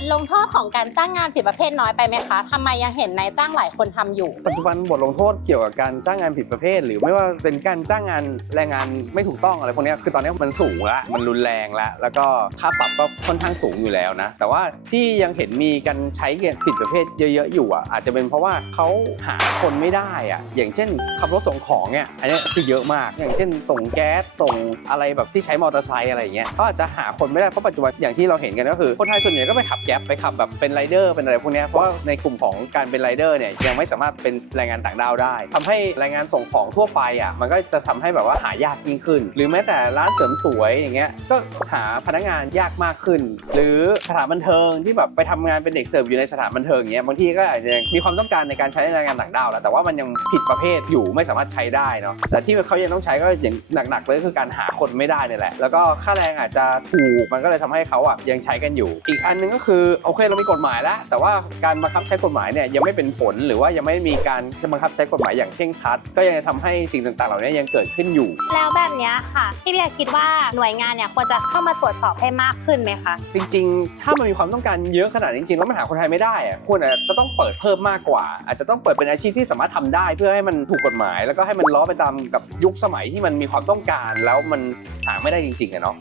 ทลงโทษของการจ้างงานผิดประเภทน้อยไปไหมคะทำไมยังเห็นนายจ้างหลายคนทำอยู่ ปัจจุบันบทลงโทษเกี่ยวกับการจ้างงานผิดประเภท หรือไม่ว่าเป็นการจ้างงานแรงงานไม่ถูกต้องอะไรพวกเนี้ยคือตอนนี้มันสูงละมันรุนแรงละแล้วก็ค่าปรับก็ค่อนข้างสูงอยู่แล้วนะ แต่ว่าที่ยังเห็นมีการใช้ผิดประเภทเยอะๆอยู่อะอาจจะเป็นเพราะว่าเขาหาคนไม่ได้อะอย่างเช่นขับรถส่งของเนี่ยอันเนี้ยคือเยอะมาก อย่างเช่น ส่งแก๊สส่งอะไรแบบที่ใช้มอเตอร์ไซค์อะไรอย่างเงี้ยเขาอาจจะหาคนไม่ได้เพราะปัจจุบันอย่างที่เราเห็นกันก็คือคนไทยส่วนใหญ่ก็ไปขับแก๊ปไปขับแบบเป็นไรเดอร์เป็นอะไรพวกนี้เพราะว่าในกลุ่มของการเป็นไรเดอร์เนี่ยยังไม่สามารถเป็นแรงงานต่างด้าวได้ทำให้แรงงานส่งของทั่วไปอะมันก็จะทำให้แบบว่าหายากยิ่งขึ้น หรือแม้แต่ร้านเสริมสวยอย่างเงี้ยก็หาพนักงานยากมากขึ้น หรือสถานบันเทิงที่แบบไปทำงานเป็นเด็กเสิร์ฟอยู่ในสถานบันเทิงอย่างเงี้ยบางทีก็อาจจะมีความต้องการในการใช้แรงงานต่างด้าวแล้วแต่ว่ามันยังผิดประเภทอยู่ไม่สามารถใช้ได้เนาะแต่ที่เขายังต้องใช้ก็อย่างหนักๆเลยคือการหาคนไม่ได้เนี่ยแหละ แล้วก็ค่าแรงอาจจะถูกมันก็เลยทำให้เขาอะยังใช้กันอยู่ อีกอันนึงก็คือโอเคเรามีกฎหมายแล้วแต่ว่าการบังคับใช้กฎหมายเนี่ยยังไม่เป็นผลหรือว่ายังไม่มีการบังคับใช้กฎหมายอย่างเคร่งครัด ก็ยังจะทำให้สิ่งต่างๆ เหล่านี้ยังเกิดขึ้นอยู่ แล้วแบบเนี้ยค่ะ พี่เบียร์คิดว่าหน่วยงานเนี่ยควรจะเข้ามาตรวจสอบให้มากขึ้นไหมคะ จริง ๆ ถ้ามันมีความต้องการเยอะขนาดนี้จริงๆแล้วมันหาคนไทยไม่ได้อะควรอาจจะต้องเปิดเพิ่มมากกว่า อาจจะต้องเปิดเป็นอาชีพที่สามารถทำได้เพื่อให้มันถูกกฎหมาย แล้วก็ให้มันล้อไปตามกับยุคสมัยที่มันมีความต้องการแล้วมันหาไม่ได้จริงๆอะเนาะ